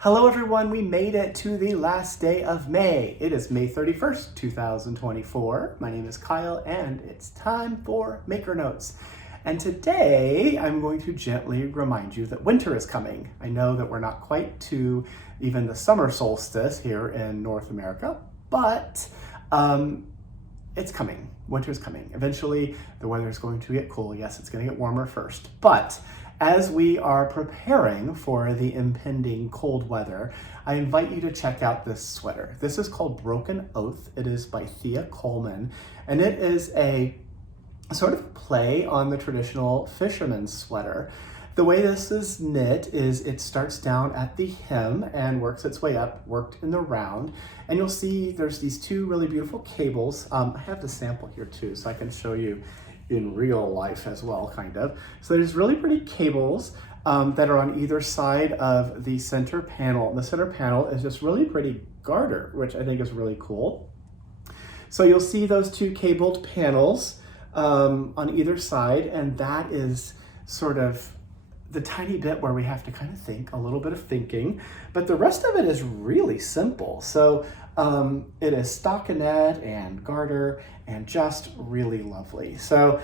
Hello everyone, we made it to the last day of May. It is May 31st, 2024. My name is Kyle and it's time for Maker Notes. And today I'm going to gently remind you that winter is coming. I know that we're not quite to even the summer solstice here in North America, but it's coming. Winter is coming. Eventually the weather is going to get cool. Yes, it's going to get warmer first, but as we are preparing for the impending cold weather, I invite you to check out this sweater. This is called Broken Oath. It is by Thea Coleman, and it is a sort of play on the traditional fisherman's sweater. The way this is knit is it starts down at the hem and works its way up, worked in the round. And you'll see there's these two really beautiful cables. I have the sample here too, so I can show you in real life as well, kind of. So there's really pretty cables that are on either side of the center panel. And the center panel is just really pretty garter, which I think is really cool. So you'll see those two cabled panels on either side, and that is sort of the tiny bit where we have to kind of think, a little bit of thinking, but the rest of it is really simple. So it is stockinette and garter and just really lovely. So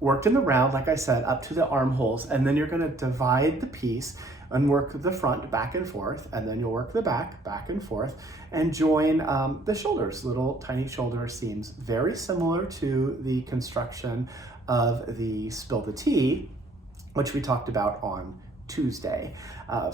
worked in the round, like I said, up to the armholes, and then you're gonna divide the piece and work the front back and forth, and then you'll work the back and forth, and join the shoulders, little tiny shoulder seams, very similar to the construction of the Spill the Tea, which we talked about on Tuesday.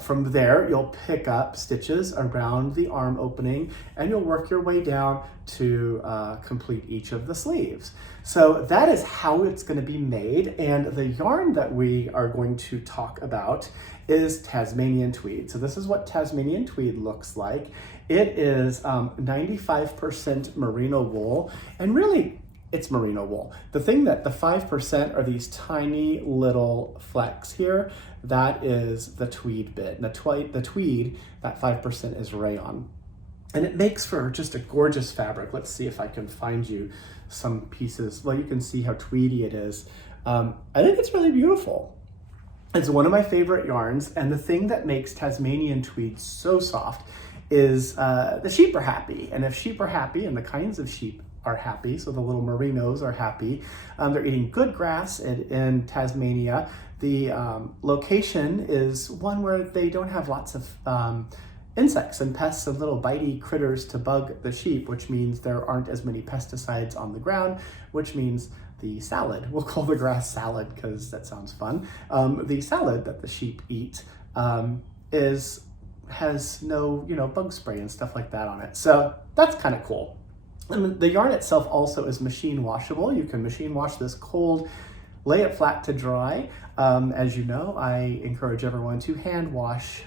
From there, you'll pick up stitches around the arm opening and you'll work your way down to complete each of the sleeves. So that is how it's going to be made, and the yarn that we are going to talk about is Tasmanian tweed. So this is what Tasmanian tweed looks like. It is 95% merino wool, and really it's merino wool. The thing that the 5% are these tiny little flecks here. That is the tweed bit. And the tweed, that 5% is rayon. And it makes for just a gorgeous fabric. Let's see if I can find you some pieces. Well, you can see how tweedy it is. I think it's really beautiful. It's one of my favorite yarns. And the thing that makes Tasmanian tweed so soft is the sheep are happy. And if sheep are happy, and the kinds of sheep are happy, so the little merinos are happy. They're eating good grass in Tasmania. The location is one where they don't have lots of insects and pests and little bitey critters to bug the sheep, which means there aren't as many pesticides on the ground, which means the salad, we'll call the grass salad because that sounds fun. The salad that the sheep eat has no bug spray and stuff like that on it. So that's kind of cool. And the yarn itself also is machine washable. You can machine wash this cold, lay it flat to dry. As you know, I encourage everyone to hand wash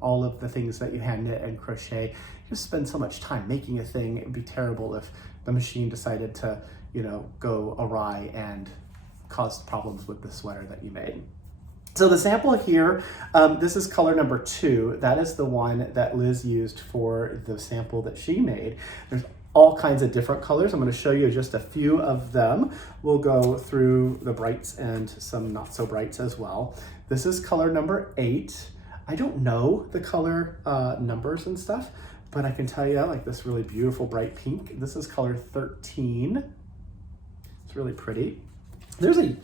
all of the things that you hand knit and crochet. You spend so much time making a thing. It'd be terrible if the machine decided to, go awry and cause problems with the sweater that you made. So the sample here, this is color number 2. That is the one that Liz used for the sample that she made. There's all kinds of different colors. I'm going to show you just a few of them. We'll go through the brights and some not so brights as well. This is color number 8. I don't know the color numbers and stuff, but I can tell you, like this really beautiful bright pink. This is color 13. It's really pretty. There's a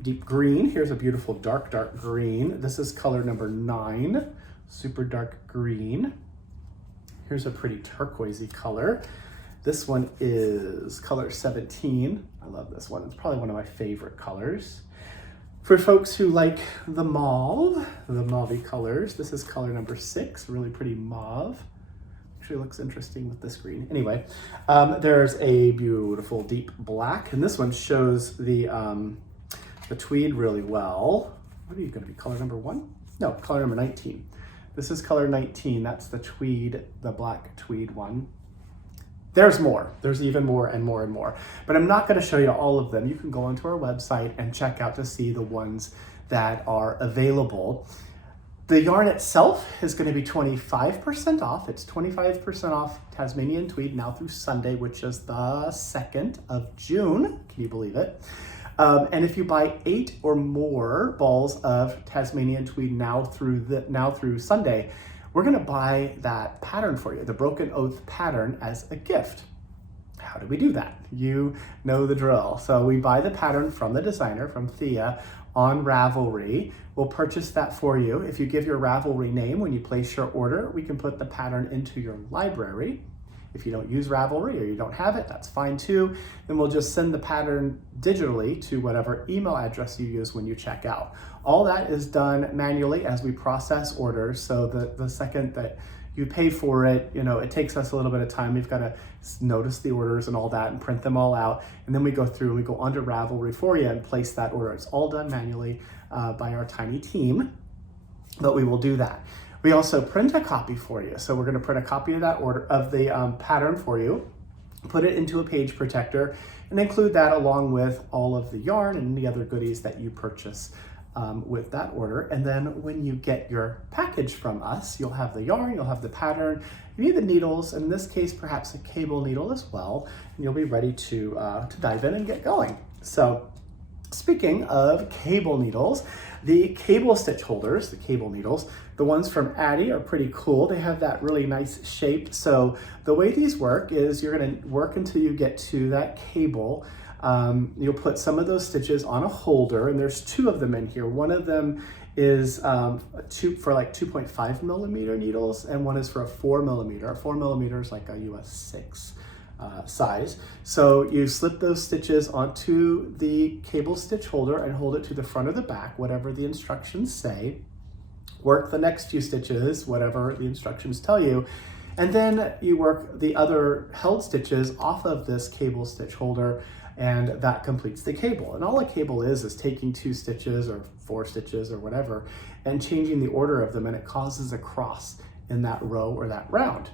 deep green. Here's a beautiful dark green. This is color number 9, super dark green. Here's a pretty turquoisey color. This one is color 17. I love this one. It's probably one of my favorite colors. For folks who like the mauve-y colors, this is color number 6, really pretty mauve. Actually looks interesting with this green. Anyway, there's a beautiful deep black, and this one shows the tweed really well. What are you gonna be, color number 1? No, color number 19. This is color 19, that's the tweed, the black tweed one. There's more, there's even more and more and more. But I'm not gonna show you all of them. You can go onto our website and check out to see the ones that are available. The yarn itself is gonna be 25% off. It's 25% off Tasmanian tweed now through Sunday, which is the 2nd of June. Can you believe it? And if you buy 8 or more balls of Tasmanian tweed now through Sunday, we're gonna buy that pattern for you, the Broken Oath pattern, as a gift. How do we do that? You know the drill. So we buy the pattern from the designer, from Thea, on Ravelry. We'll purchase that for you. If you give your Ravelry name when you place your order, we can put the pattern into your library. If you don't use Ravelry or you don't have it, that's fine too. Then we'll just send the pattern digitally to whatever email address you use when you check out. All that is done manually as we process orders. So the second that you pay for it, it takes us a little bit of time. We've got to notice the orders and all that and print them all out. And then we go through and we go onto Ravelry for you and place that order. It's all done manually by our tiny team, but we will do that. We also print a copy for you. So we're going to print a copy of that order of the pattern for you, put it into a page protector, and include that along with all of the yarn and any other goodies that you purchase with that order. And then when you get your package from us, you'll have the yarn, you'll have the pattern, you need the needles, in this case perhaps a cable needle as well, and you'll be ready to dive in and get going. So speaking of cable needles, the cable stitch holders, the cable needles, the ones from Addi are pretty cool. They have that really nice shape. So the way these work is you're going to work until you get to that cable. You'll put some of those stitches on a holder, and there's 2 of them in here. One of them is for like 2.5 millimeter needles, and one is for a 4 millimeter. A 4 millimeter is like a US 6 size. So you slip those stitches onto the cable stitch holder and hold it to the front or the back, whatever the instructions say. Work the next few stitches, whatever the instructions tell you. And then you work the other held stitches off of this cable stitch holder, and that completes the cable. And all a cable is taking 2 stitches or 4 stitches or whatever and changing the order of them, and it causes a cross in that row or that round.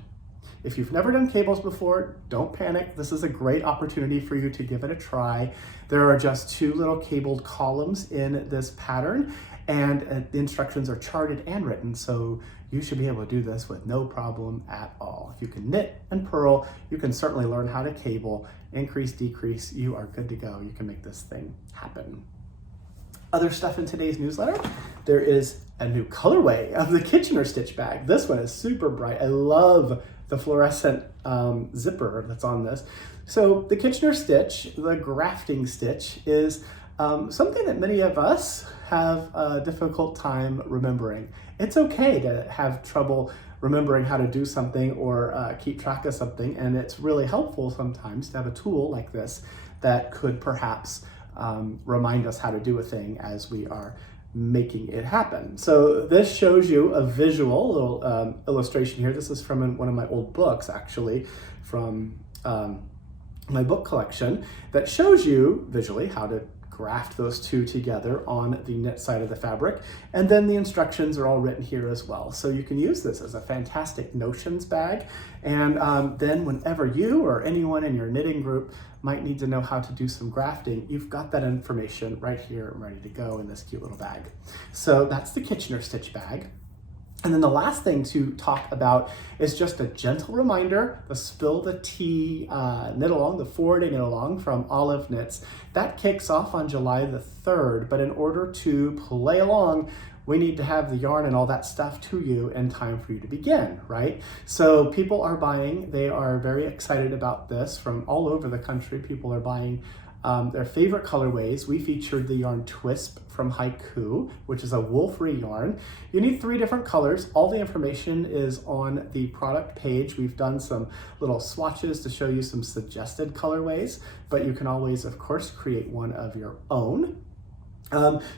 If you've never done cables before, don't panic. This is a great opportunity for you to give it a try. There are just 2 little cabled columns in this pattern, and the instructions are charted and written, so you should be able to do this with no problem at all. If you can knit and purl, you can certainly learn how to cable, increase, decrease, you are good to go. You can make this thing happen. Other stuff in today's newsletter, there is a new colorway of the Kitchener stitch bag. This one is super bright. I love the fluorescent zipper that's on this. So the Kitchener stitch, the grafting stitch, is something that many of us have a difficult time remembering. It's okay to have trouble remembering how to do something or keep track of something, and it's really helpful sometimes to have a tool like this that could perhaps remind us how to do a thing as we are making it happen. So this shows you a visual little illustration here. This is from one of my old books, actually, from my book collection, that shows you visually how to graft those 2 together on the knit side of the fabric. And then the instructions are all written here as well. So you can use this as a fantastic notions bag. And then whenever you or anyone in your knitting group might need to know how to do some grafting, you've got that information right here ready to go in this cute little bag. So that's the Kitchener stitch bag. And then the last thing to talk about is just a gentle reminder, the Spill the Tea knit along, the 4-day knit along from Olive Knits. That kicks off on July the 3rd, but in order to play along, we need to have the yarn and all that stuff to you in time for you to begin, right? So people are buying, they are very excited about this from all over the country. People are buying their favorite colorways. We featured the yarn Twisp from Haiku, which is a wool-free yarn. You need 3 different colors. All the information is on the product page. We've done some little swatches to show you some suggested colorways, but you can always, of course, create one of your own.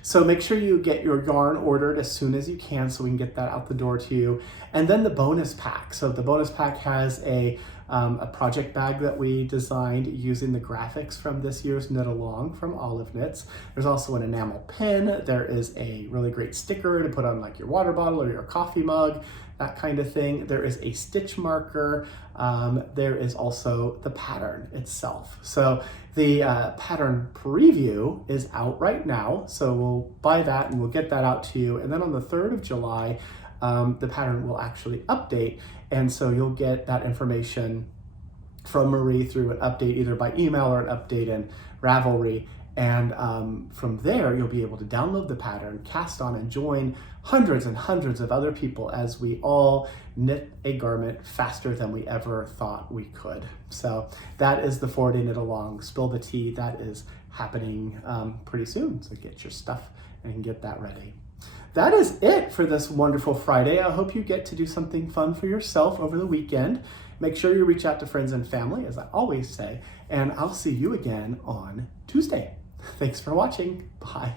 So make sure you get your yarn ordered as soon as you can so we can get that out the door to you. And then the bonus pack. So the bonus pack has a project bag that we designed using the graphics from this year's Knit Along from Olive Knits. There's also an enamel pin. There is a really great sticker to put on like your water bottle or your coffee mug, that kind of thing. There is a stitch marker. There is also the pattern itself. So the pattern preview is out right now. So we'll buy that and we'll get that out to you. And then on the 3rd of July, the pattern will actually update. And so you'll get that information from Marie through an update either by email or an update in Ravelry. And from there, you'll be able to download the pattern, cast on, and join hundreds and hundreds of other people as we all knit a garment faster than we ever thought we could. So that is the 4-day knit along, spill the tea. That is happening pretty soon. So get your stuff and get that ready. That is it for this wonderful Friday. I hope you get to do something fun for yourself over the weekend. Make sure you reach out to friends and family, as I always say, and I'll see you again on Tuesday. Thanks for watching. Bye.